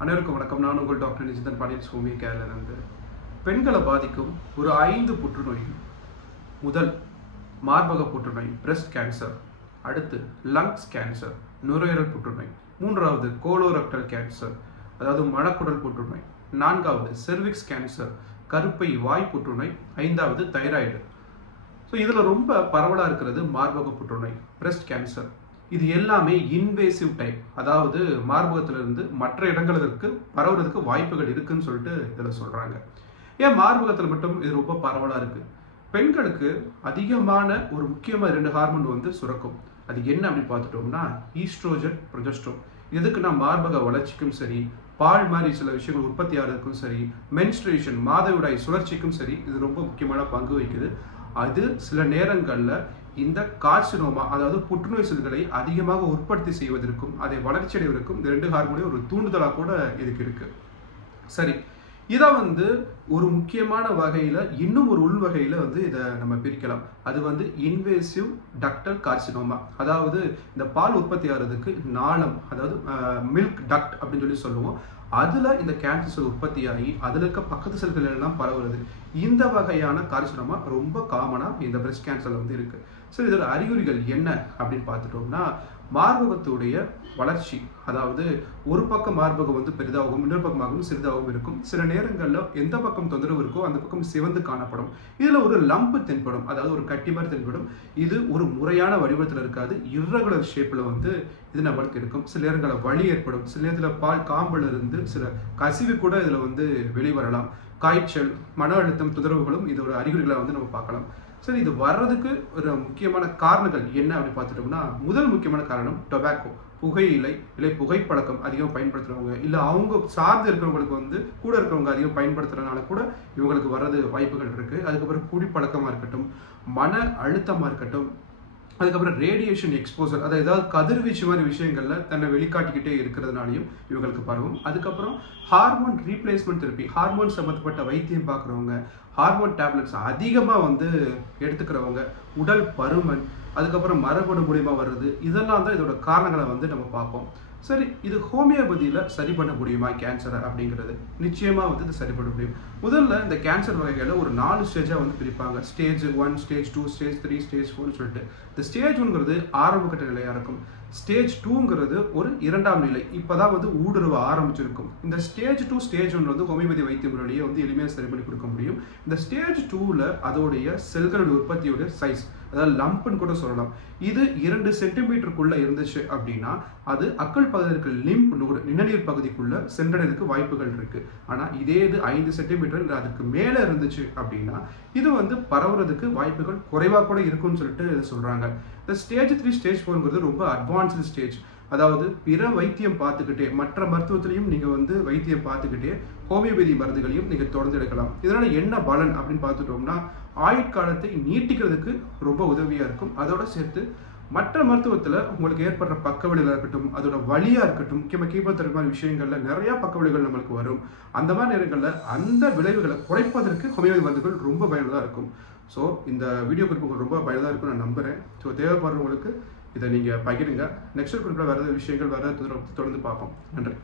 அனைவருக்கும் வணக்கம். நான் உங்கள் டாக்டர் நிஜிதன் பாண்டியன் சோமி கேரளிலிருந்து. பெண்களை பாதிக்கும் ஒரு 5 புற்றுநோய்கள். முதல் மார்பக புற்றுநோய், பிரஸ்ட் கேன்சர். அடுத்து லங்ஸ் கேன்சர், நுரையீரல் புற்றுநோய். மூன்றாவது கோலோரெக்டல் கேன்சர், அதாவது மலக்குடல் புற்றுநோய். நான்காவது செர்விக்ஸ் கேன்சர், கருப்பை வாய் புற்றுநோய். ஐந்தாவது தைராய்டு. ஸோ இதில் ரொம்ப பரவலாக இருக்கிறது மார்பக புற்றுநோய், பிரஸ்ட் கேன்சர். இது எல்லாமே இன்வேசிவ் டைப், அதாவது மார்பகத்திலிருந்து மற்ற இடங்களுக்கு பரவுறதுக்கு வாய்ப்புகள் இருக்குன்னு சொல்லிட்டு இதில் சொல்கிறாங்க. ஏன் மார்பகத்தில் மட்டும் இது ரொம்ப பரவலாக இருக்குது? பெண்களுக்கு அதிகமான ஒரு முக்கியமாக 2 ஹார்மோன் சுரக்கும். அது என்ன அப்படின்னு பார்த்துட்டோம்னா ஈஸ்ட்ரோஜன், ப்ரொஜெஸ்ட்ரோன். எதுக்குன்னா மார்பக வளர்ச்சிக்கும் சரி, பால் மாதிரி சில விஷயங்கள் உற்பத்தி ஆகிறதுக்கும் சரி, மென்ஸ்ட்ரேஷன் மாதவிடாய் சுழற்சிக்கும் சரி இது ரொம்ப முக்கியமான பங்கு வகிக்குது. அது சில நேரங்களில் இந்த கார்சினோமா, அதாவது புற்றுநோய் செல்களை அதிகமாக உற்பத்தி செய்வதற்கும் அதை வளர்ச்சி அடைவதற்கும் இந்த 2 ஹார்மோனே ஒரு தூண்டுதலாக கூட இதுக்கு இருக்கு. சரி, இதை ஒரு முக்கியமான வகையில், இன்னும் ஒரு உள் வகையில் இதை நம்ம பிரிக்கலாம். அது இன்வேசிவ் டக்டல் கார்சினோமா, அதாவது இந்த பால் உற்பத்தி ஆகிறதுக்கு நாளம், அதாவது மில்க் டக்ட் அப்படின்னு சொல்லுவோம். அதில் இந்த கேன்சர் செல் உற்பத்தி ஆகி அதில் இருக்க பக்கத்து செல்கள் எல்லாம் பரவுறது. இந்த வகையான கார்சினோமா ரொம்ப காமனாக இந்த பிரஸ்ட் கேன்சரில் இருக்கு. சரி, இதோட அறிகுறிகள் என்ன அப்படின்னு பார்த்துட்டோம்னா மார்பகத்துடைய வளர்ச்சி, அதாவது ஒரு பக்கம் மார்பகம் பெரிதாகவும் இன்னொரு பக்கமாகவும் சிறிதாகவும் இருக்கும். சில நேரங்களில் எந்த பக்கம் தொந்தரவு இருக்கோ அந்த பக்கம் சிவந்து காணப்படும். இதில் ஒரு லம்பு தென்படும், அதாவது ஒரு கட்டி மாதிரி தென்படும். இது ஒரு முறையான வடிவத்தில் இருக்காது, இர்ரெகுலர் ஷேப்பில் இது நம்மளுக்கு இருக்கும். சில நேரங்களில் வலி ஏற்படும். சில நேரத்தில் பால் காம்பில் இருந்து சில கசிவு கூட இதில் வெளிவரலாம். காய்ச்சல், மன அழுத்தம் தொந்தரவுகளும் இதோட அறிகுறிகளை நம்ம பார்க்கலாம். சரி, இது வர்றதுக்கு ஒரு முக்கியமான காரணங்கள் என்ன அப்படின்னு பார்த்துட்டோம்னா முதல் முக்கியமான காரணம் டொபாக்கோ, புகையிலை, இல்லை புகைப்பழக்கம் அதிகம் பயன்படுத்துறவங்க, இல்லை அவங்க சார்ந்து இருக்கிறவங்களுக்கு கூட இருக்கிறவங்க அதிகம் பயன்படுத்துறதுனால கூட இவங்களுக்கு வர்றது வாய்ப்புகள் இருக்கு. அதுக்கப்புறம் குடிப்பழக்கமாக இருக்கட்டும், மன அழுத்தமாக இருக்கட்டும், அதுக்கப்புறம் ரேடியேஷன் எக்ஸ்போசர், அதாவது ஏதாவது கதிர்வீச்சு மாதிரி விஷயங்கள்ல தன்னை வெளிக்காட்டிக்கிட்டே இருக்கிறதுனாலையும் இவங்களுக்கு பரவும். அதுக்கப்புறம் ஹார்மோன் ரீப்ளேஸ்மெண்ட் தெரப்பி, ஹார்மோன் சம்மந்தப்பட்ட வைத்தியம் பார்க்குறவங்க, ஹார்மோன் டேப்லெட்ஸ் அதிகமாக எடுத்துக்கிறவங்க, உடல் பருமன், அதுக்கப்புறம் மரபணு மூலியமாக வர்றது, இதெல்லாம் தான் இதோட காரணங்களை நம்ம பார்ப்போம். சரி, இது ஹோமியோபதியில் சரி பண்ண முடியுமா கேன்சரை அப்படிங்கிறது? நிச்சயமாக இது சரி பண்ண முடியும். முதல்ல இந்த கேன்சர் வகைகளில் ஒரு 4 ஸ்டேஜாக பிரிப்பாங்க. ஸ்டேஜ் 1, ஸ்டேஜ் 2, ஸ்டேஜ் 3, ஸ்டேஜ் 4 சொல்லிட்டு. இந்த ஸ்டேஜ் 1ங்கிறது ஆரம்ப கட்ட நிலையாக இருக்கும். ஸ்டேஜ் 2ங்கிறது ஒரு 2ஆம் நிலை, இப்போதான் ஊடுருவ ஆரம்பிச்சிருக்கும். இந்த ஸ்டேஜ் 2, ஸ்டேஜ் 1 ஹோமியோபதி வைத்திய முறையிலேயே எளிமையாக சரி பண்ணி கொடுக்க முடியும். இந்த ஸ்டேஜ் 2ல் அதோடைய செல்களுடைய உற்பத்தியோட சைஸ், அதாவது லம்ப்னு கூட சொல்லலாம், இது 2 சென்டிமீட்டருக்குள்ள இருந்துச்சு அப்படின்னா அது அக்கள் பகுதியில் இருக்க லிம்ப் நோடு, நிணநீர் பகுதிக்குள்ள சென்றடைறதுக்கு வாய்ப்புகள் இருக்கு. ஆனா இதே இது 5 சென்டிமீட்டர் அதுக்கு மேல இருந்துச்சு அப்படின்னா இது பரவுறதுக்கு வாய்ப்புகள் குறைவா கூட இருக்குன்னு சொல்லிட்டு சொல்றாங்க. இந்த ஸ்டேஜ் 3, ஸ்டேஜ் 4ங்கிறது ரொம்ப அட்வான்ஸ்டு ஸ்டேஜ். அதாவது பிற வைத்தியம் பார்த்துக்கிட்டே, மற்ற மருத்துவத்திலையும் நீங்க வைத்தியம் பார்த்துக்கிட்டே ஹோமியோபதி மருந்துகளையும் நீங்க தொடர்ந்து எடுக்கலாம். இதனால என்ன பலன் அப்படின்னு பார்த்துட்டோம்னா ஆயுட்காலத்தை நீட்டிக்கிறதுக்கு ரொம்ப உதவியா இருக்கும். அதோட சேர்த்து மற்ற மருத்துவத்தில் உங்களுக்கு ஏற்படுற பக்க விளைவுகளாக இருக்கட்டும், அதோட வலியாக இருக்கட்டும், முக்கியமாக கீமோதெரபி மாதிரி விஷயங்களில் நிறையா பக்க விளைவுகள் நம்மளுக்கு வரும். அந்த மாதிரி நேரங்களில் அந்த விளைவுகளை குறைப்பதற்கு ஹோமியோபதி மருந்துகள் ரொம்ப பயனுள்ளதாக இருக்கும். ஸோ இந்த வீடியோ குறிப்பு உங்களுக்கு ரொம்ப பயனுள்ளதாக இருக்கும் நான் நம்புகிறேன். ஸோ தேவைப்படுறவங்களுக்கு இதை நீங்கள் பகிருங்க. நெக்ஸ்ட் குறிப்பில் வேறு விஷயங்கள் வேறு தொடர்ந்து பார்ப்போம். நன்றி.